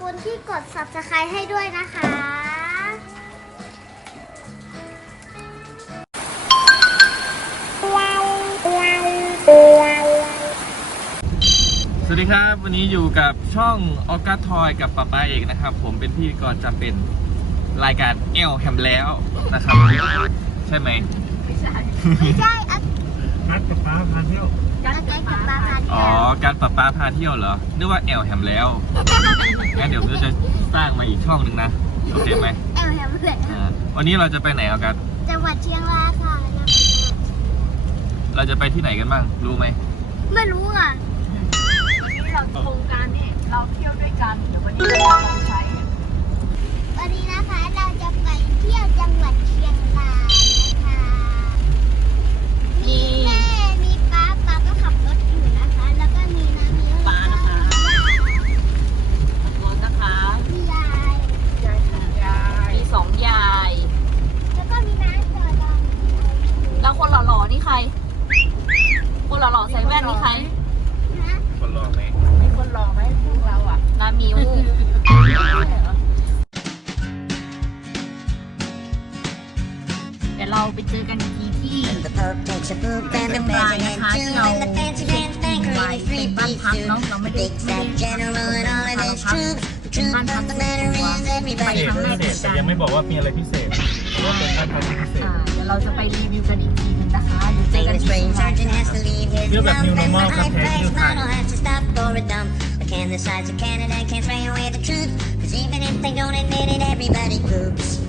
คุณที่กด subscribe ให้ด้วยนะคะ สวัสดีครับ วันนี้อยู่กับช่องออกัสทอยกับป๊าป้าเอกนะครับ ผมเป็นพิธีกรจำเป็นรายการเอลแฮมแล้วนะครับ ใช่ไหม ไม่ใช่อัพนัดกับป้าพาเที่ยว อัพกับปลาพาเที่อ๋อยวการป๊าป้าพาเที่ยวเหรอนึกว่าเอลแฮมแล้วงั้นเดี๋ยวเราจะสร้างมาอีกช่องหนึ่งนะ โอเคไหมแอลแฮมเลยอ่าวันนี้เราจะไปไหนเอากัน จังหวัดเชียงรายค่ะ เราจะไปที่ไหนกันบ้าง รู้ไหม ไม่รู้อะที่เราโครงการนี่เราเที่ยวด้วยกันเดี๋ยววันนี้เราลองใช้วันนี้นะคะเราจะไปเที่ยวจังหวัดเชียงรายนะคะมี นี่ใคร คนหล่อๆใส่แว่นนี่ใครนะคนรอไหมมีคนหล่อไหมพวกเราอะนามิว เดี๋ยวเราไปเจอกันอีกทีที่ The Pope takes a poop and the เชียงราย president นะคะ too ที่เรา and the fancy pants เชีย banker งราย in เป็ three นบ้าน piece พัก suit. เนาะเราไม่ The ได้ big ไม่ fat ได้ general and all of เรา his พัก troops. The เป็น truth บ้านพัก of the ส่วน matter ตัว is ไป everybody ครั้งแรกพิเหเศมือนกันษแต่ยังไม่บอกว่ามีอะไรพิเศษเพราะว่าเป็นการทำพิเศษ อ่าเดี๋ยวเราจะไปรีวิวกันอีก ทีนึงนะคะเดี๋ยวเจอกัน The ที่ spring เชียงราย sergeant has to leave his Feel that mouth new and the normal high compared to priced your time. model has to stop for a dump. But can the sides of Canada can't spray away the truth? Cause even if they don't admit it, everybody poops.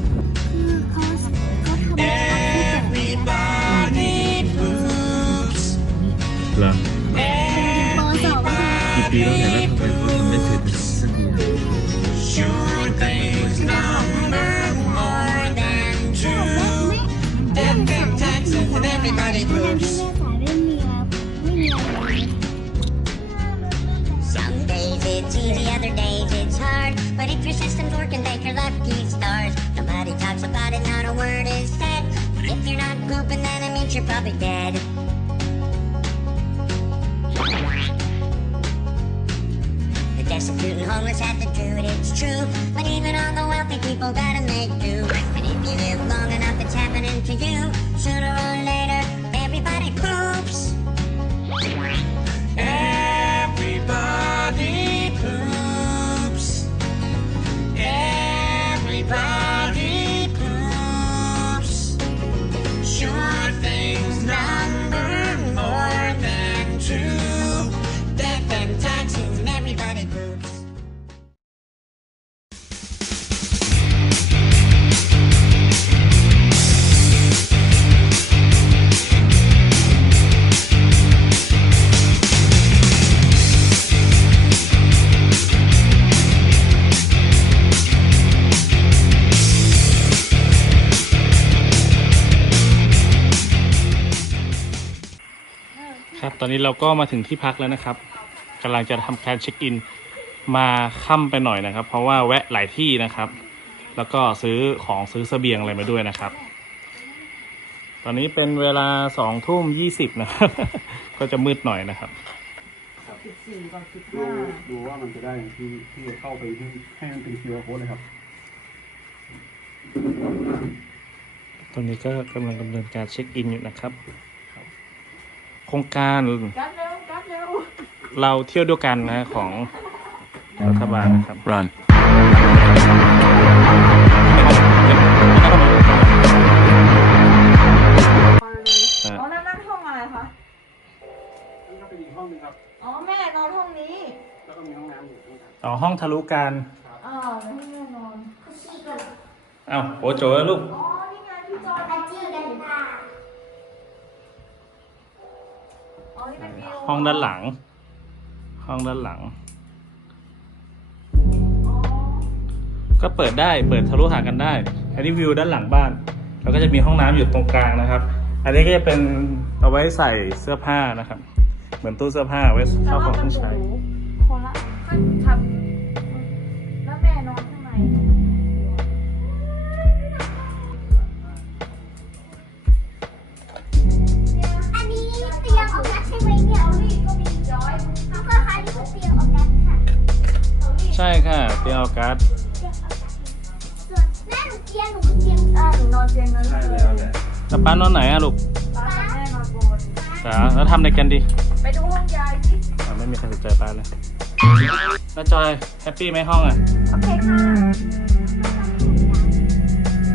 Your system's working, thank your lucky stars. Nobody talks about it, not a word is said. But if you're not pooping, then it means you're probably dead. The destitute and homeless have to do it, it's true. But even all the wealthy people gotta make do. And if you live long enough, it's happening to you. Sooner or later, everybody poops. อนนี้เราก็มาถึงที่พักแล้วนะครับกำลังจะทำการเช็คอิน มาค่ำไปหน่อยนะครับ เพราะว่าแวะหลายที่นะครับ แล้วก็ซื้อของซื้อเสบียงอะไรมาด้วยนะครับ ตอนนี้เป็นเวลาสองทุ่มยี่สิบนะครับ ก็จะมืดหน่อยนะครับดูดูว่ามันจะได้ที่ที่จะเข้าไปที่ให้มันเป็น QR code เลยครับ ตอนนี้ก็กำลังดำเนินการเช็คอินอยู่นะครับโครงการกัดเร็วกัดเร็วเราเที่ยวด้วยกันนะของรัฐบาลนะครับ run อ๋อนั่นนั่นห้องอะไรคะนี่ก็เป็นอีกห้องหนึงครับ อ๋อแม่นอนห้องนี้ แล้วก็มีห้องน้ำอยู่ข้างในต่อห้องทะลุการอ๋อแล้วให้แม่นอนอ้าวโอโจลูก อ๋อนี่ไงพี่จอย อาจีกันค่ะ ห้องด้านหลัง ห้องด้านหลัง ก็เปิดได้เปิดทะลุหากันได้ อันนี้วิวด้านหลังบ้าน แล้วก็จะมีห้องน้ำอยู่ตรงกลางนะครับ อันนี้ก็จะเป็นเอาไว้ใส่เสื้อผ้านะครับ เหมือนตู้เสื้อผ้าไว้เข้าของเครื่องใช้คนละอันทำแล้วแม่นอนข้างใน เตียงออกัสส่วนแม่หนูเตียงหนูเป็นเตียงอ่าหนูนอนเตียงนั้นใช่แล้วแหละแล้วป้านอนไหนอะลูกป้ากับแม่นอนบนจ๋าแล้วทำอะไรกันดีไปดูห้องยายสิอะไม่มีใครสนใจป้าเลยแล้วจอยแฮปปี้ไหมห้องอะโอเคค่ะ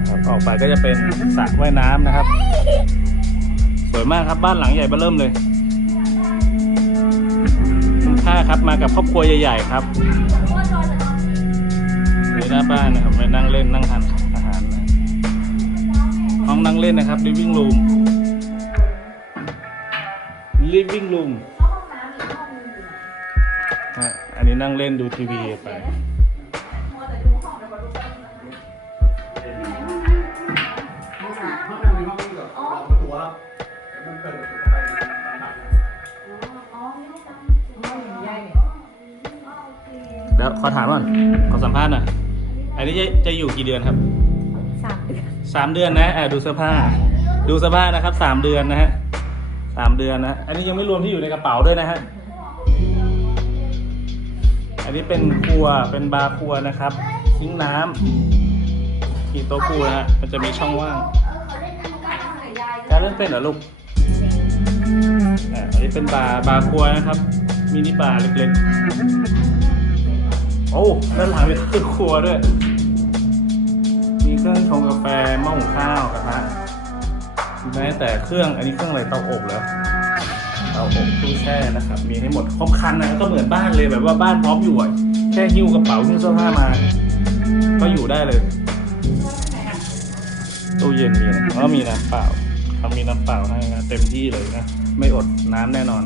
ครับออกไปก็จะเป็นสระว่ายน้ำนะครับ สวยมากครับบ้านหลังใหญ่เบ้อเริ่มเลยคุณค่าครับมากับครอบครัวใหญ่ ๆ ครับนี่ หน้าบ้านนะครับไปนั่งเล่นนั่งทานอาหารนะห้องนั่งเล่นนะครับ living room living room อันนี้นั่งเล่นดูทีวีไปแบบประตูครับมันเปิดเข้าไปต่างๆเดี๋ยวขอถามก่อนขอสัมภาษณ์หน่อย อันนี้จะจะอยู่กี่เดือนครับสามเดือนสามเดือนนะอ่าดูเสื้อผ้า ดูเสื้อผ้านะครับสามเดือนนะฮะสามเดือนนะ อันนี้ยังไม่รวมที่อยู่ในกระเป๋าด้วยนะฮะ อันนี้เป็นครัวเป็นบาร์ครัวนะครับซิงค์น้ำกี่โต๊ะครัวนะฮะมันจะมีช่องว่างการเล่นเป็นเหรอลูกอ่าอันนี้เป็นบาร์บาร์ครัวนะครับมินิบาร์เล็กๆ โอ้ด้านหลังมีเครื่องครัวด้วย หุงข้าวกระทะแม้แต่เครื่องอันนี้เครื่องอะไรเตาอบเหรอเตาอบตู้แช่นะครับ มีให้หมดครบครันนะก็เหมือนบ้านเลยแบบว่าบ้านพร้อมอยู่อะแค่หิ้วกระเป๋าหิ้วเสื้อผ้ามา ก็อยู่ได้เลยตู้เย็นมีนะก็มีน้ำเปล่าเขามีน้ำเปล่าให้นะเต็มที่เลยนะ ไม่อดน้ำแน่นอน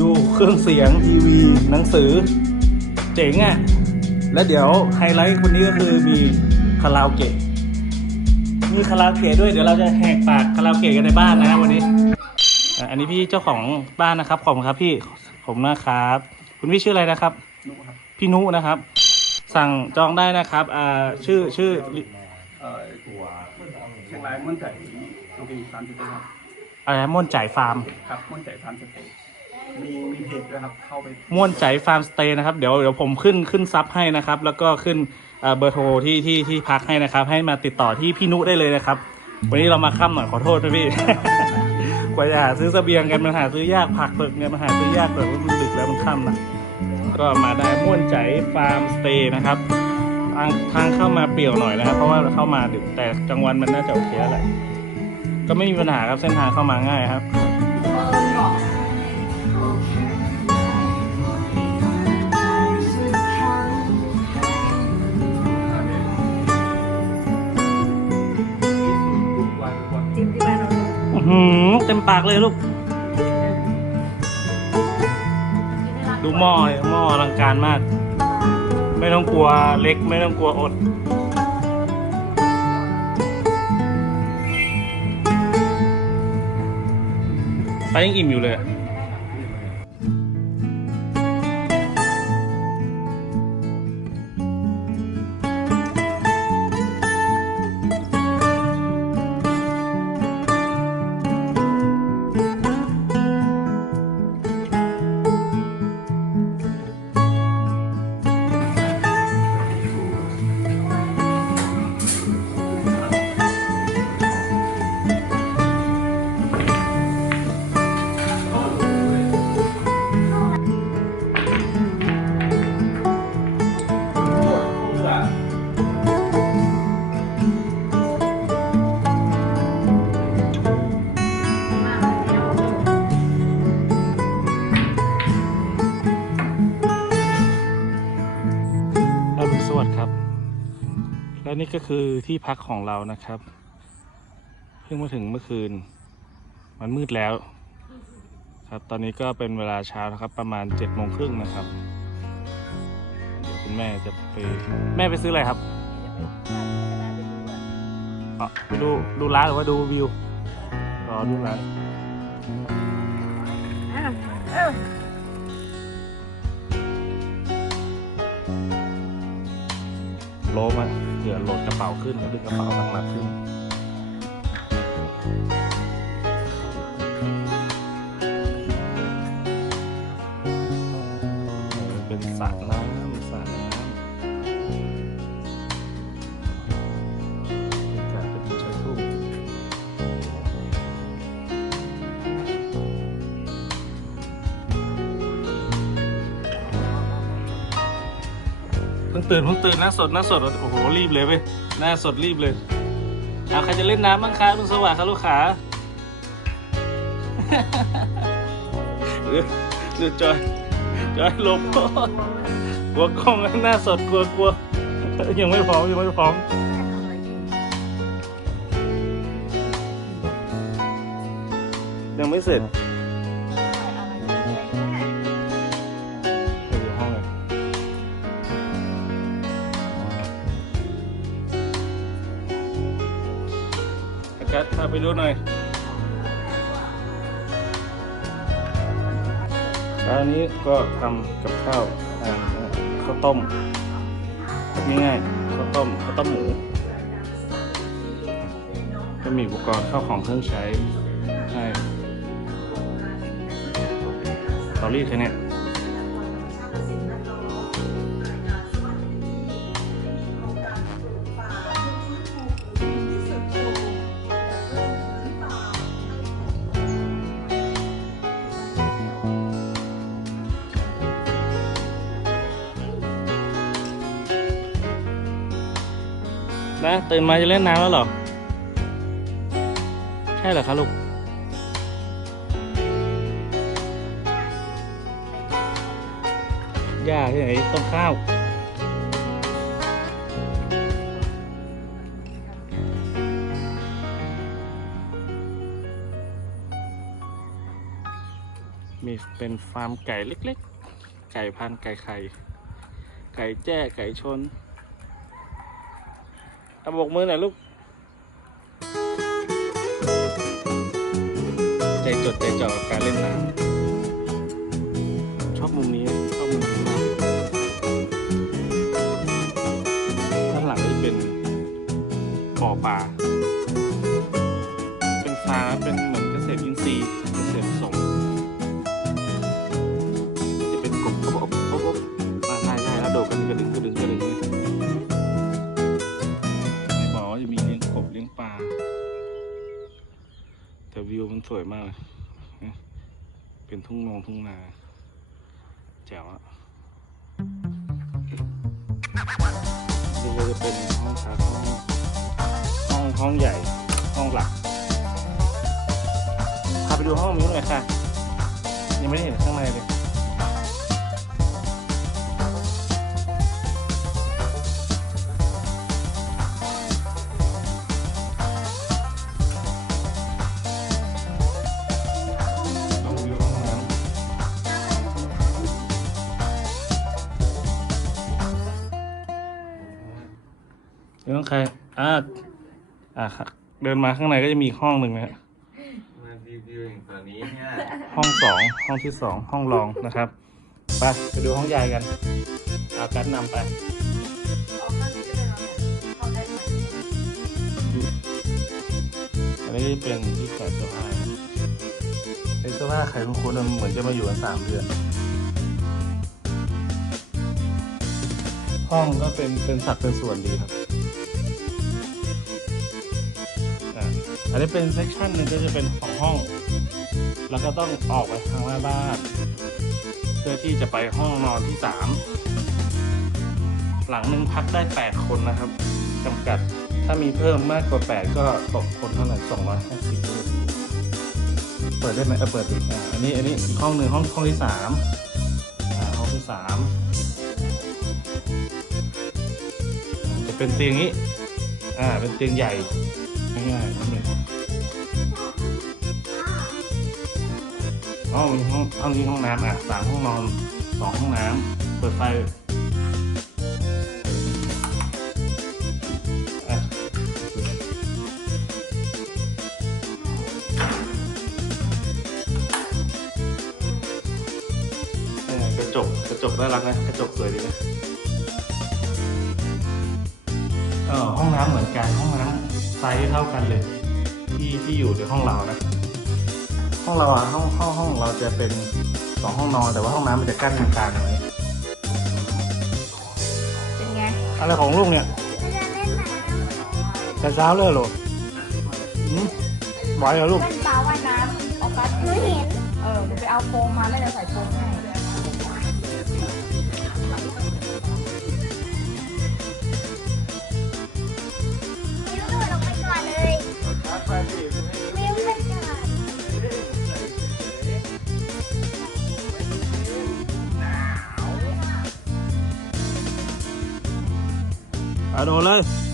ดูเครื่องเสียงทีวีหนังสือ เจ๋งอะ แล้วเดี๋ยวไฮไลท์วันนี้ก็คือมีคาราโอเกะ มีคาราโอเกะด้วยเดี๋ยวเราจะแหกปากคาราโอเกะกันในบ้านนะวันนี้อะอันนี้พี่เจ้าของบ้านนะครับขอบคุณครับพี่ผมนะครับ คุณพี่ชื่ออะไรนะครับ นุครับพี่นุนะครับ สั่งจองได้นะครับอ่าชื่อชื่อเอ่อตัวเชียงรายม่วนใจโอเคสามสิบครับอะไรนะม่วนใจฟาร์ม ครับม่วนใจสามสิบมีมีเพจด้วยครับเข้าไป ม่วนใจฟาร์มสเตย์นะครับ เดี๋ยวเดี๋ยวผมขึ้นขึ้นซับให้นะครับ แล้วก็ขึ้น เบอร์โทรที่ที่ที่พักให้นะครับ ให้มาติดต่อที่พี่นุได้เลยนะครับ วันนี้เรามาค่ำหน่อยขอโทษด้วยพี่กว่าจะหาซื้อเสบียงกันมันหาซื้อยากผักเปิกเนี่ยมันหาซื้อยากเลยมันดึกแล้วมันค่ำนะก็มาได้ม่วนใจฟาร์มสเตย์นะครับทางทางเข้ามาเปลี่ยวหน่อยนะครับ เพราะว่าเข้ามาดึกแต่กลางวันมันน่าจะโอเคแล้วแหละก็ไม่มีปัญหาครับเส้นทางเข้ามาง่ายครับ เต็มปากเลยลูก ดูหม้อเลยหม้ออลังการมาก ไม่ต้องกลัวเล็กไม่ต้องกลัวอดไปยังอิ่มอยู่เลย ก็คือที่พักของเรานะครับ เพิ่งมาถึงเมื่อคืน มันมืดแล้ว ครับ ตอนนี้ก็เป็นเวลาเช้านะครับ ประมาณเจ็ดโมงครึ่งนะครับเดี๋ยวคุณแม่จะไปแม่ไปซื้ออะไรครับอ๋อไปดูดูร้านหรือว่าดูวิวรอดูร้านโลมา ผื่อโหลดกระเป๋าขึ้นแล้วดึงกระเป๋าหนักๆขึ้น พิ่งตื่นเพิ่งตื่นหน้าสดหน้าสดโอ้โหรีบเลยเว้ยหน้าสดรีบเลยเอาใครจะเล่นน้ำบ้างคะคุณสวัสดิ์ครับลูกขาหรือหรือจอยจอยลบกลัวกล้องหน้าสดกลัวกลัวยังไม่พร้อมยังไม่พร้อมยังไม่เสร็จ กาศพาไปดูหน่อยร้านนี้ก็ทำกับข้าวข้าวต้มง่ายๆข้าวต้มข้าวต้มหมูก็มีอุปกรณ์ข้าวของเครื่องใช้ให้ตารีดแค่นี้ ตื่นมาจะเล่นน้ำแล้วเหรอ ใช่เหรอคะลูกย่าที่ไหนต้นข้าวมีเป็นฟาร์มไก่เล็กๆ ไก่พันไก่ไข่ ไก่แจ้ ไก่ชน เอาบกมือหน่อยลูก ใจจดใจจ่อกับการเล่นน้ำชอบมุมนี้ชอบมุมนี้มากด้านหลังก็จะเป็นบ่อปลา เป็นฟาเป็นเหมือนเกษตรอินทรีย์เกษตรผสมจะเป็นกบกบอบอบอบอ่าใช่ใช่แล้วโดดกันกระดึงกระดึงกระดึง วยมากเลยเป็นทุ่งนงทุ่งนาแจ๋วอะนี่ก็จะเป็นห้องพักห้องห้องห้องใหญ่ห้องหลักพาไปดูห้องนี้หน่อยค่ะ ยังไม่ได้เห็นข้างในเลยำเรื่องใครอ่าอ่าครับเดินมาข้างในก็จะมีอีกห้องหนึ่งนะฮะมารีวิวอย่างตอนนี้เนี่ยห้องสองห้องที่สองห้องรองนะครับไปไปดูห้องยายกันอาการนำไป อันนี้เป็นที่แขวนเสื้อผ้าเป็นเสื้อผ้าใครคุ้นๆมันเหมือนจะมาอยู่กันสามเดือน ห้องก็เป็นเป็นสัดเป็นส่วนดีครับ อันนี้เป็นเซกชันหนึ่งก็จะเป็นของห้อง แล้วก็ต้องออกไปทางหน้าบ้านเพื่อที่จะไปห้องนอนที่สามหลังหนึ่งพักได้แปดคนนะครับจำกัดถ้ามีเพิ่มมากกว่าแปดก็ตกคนเท่าไหร่สองร้อยห้าสิบเปิดได้ไหมเออเปิดดิอ่าอันนี้อันนี้อีกห้องหนึ่งห้องห้องที่สามห้องที่สามจะเป็นเตียงนี้อ่าเป็นเตียงใหญ่ ง่ายๆนี่ห้องห้องห้องนี้ห้องน้ำอะสามห้องนอนสองห้องน้ำเปิดไฟอะกระจกกระจกน่ารักนะกระจกสวยดีนะเออห้องน้ำเหมือนกันห้องน้ำ ส์เท่ากันเลยที่ที่อยู่ในห้องเรานะห้องเราอะห้องห้องห้องเราจะเป็นสองห้องนอนแต่ว่าห้องน้ำมันจะกั้นตรงกลางไว้เป็นไงอะไรของลูกเนี่ยเราจะเล่นน้ำแต่เช้าเลยเหรอหืมไหวเหรอลูกเล่นปลาว่ายน้ำออกัสหนูเห็น เออเดี๋ยวไปเอาโฟมมาแล้วเดี๋ยวใส่โฟมให้ เ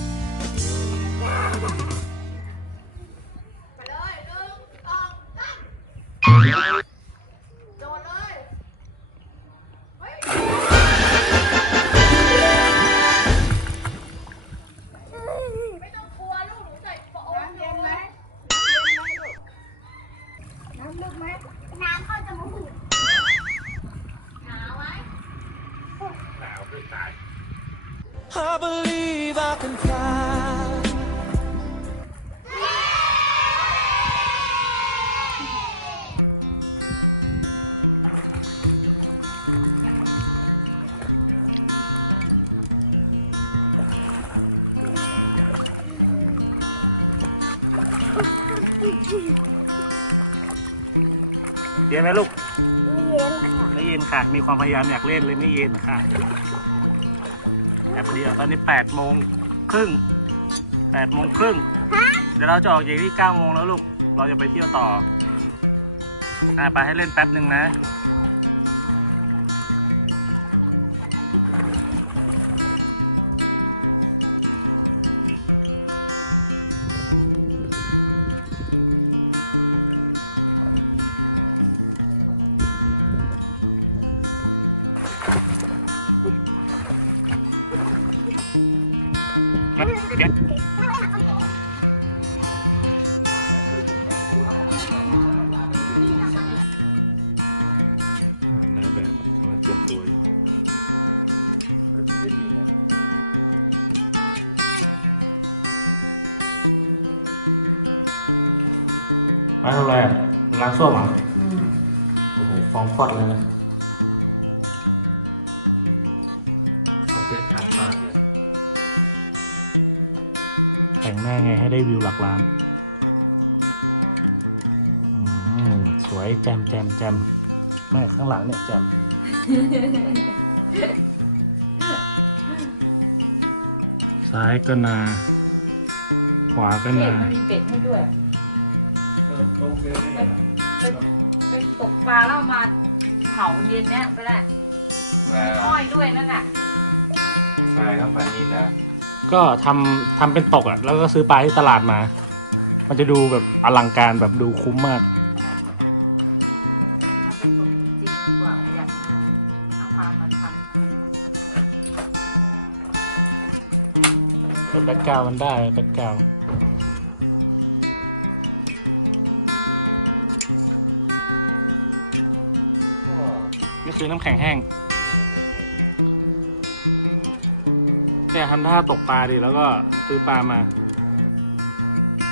ไหมลูก ไม่เย็นค่ะ ไม่เย็นค่ะ มีความพยายามอยากเล่นเลยไม่เย็นค่ะแป๊บเดียวตอนนี้แปดโมงครึ่งแปดโมงครึ่งฮะเดี๋ยวเราจะออกจากที่เก้าโมงแล้วลูก เราจะไปเที่ยวต่ออ่าไปให้เล่นแป๊บหนึ่งนะ มาทำอะไรอะล้างส้วมเหรอะโอ้โหฟองฟอดเลยนะโอเคขาดปากเลยแต่งหน้าไงให้ได้วิวหลักล้านอืมสวยแจมแจมแจมแม่ข้างหลังเนี่ยแจม ซ้ายก็นา ขวาก็เป็ดนา มันมีเป็ดให้ด้วยเออโอเคไปไปไปตกปลาแล้วเอามาเผาเย็นเนี้ยไปได้มาอ้อยด้วยนั่นแหละทรายเข้าไปนี่นะก็ทำทำเป็นตกอะ แล้วก็ซื้อปลาที่ตลาดมา มันจะดูแบบอลังการแบบดูคุ้มมาก กกราวมันได้แบ็กกราวนี่คือน้ำแข็งแห้งเนี่ยทำท่าตกปลาดิแล้วก็ซื้อปลามา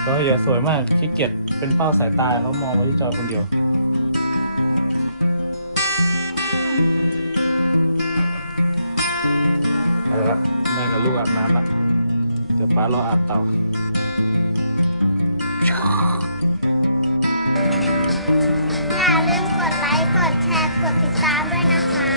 ก็เดี๋ยวสวยมากขี้เกียจเป็นเป้าสายตาเขามองมาที่จอคนเดียวเอาละแม่กับลูกอาบน้ำละเดี๋ยวป้ารออาบเต่าอย่าลืมกดไลค์ กดแชร์ กดติดตามด้วยนะคะ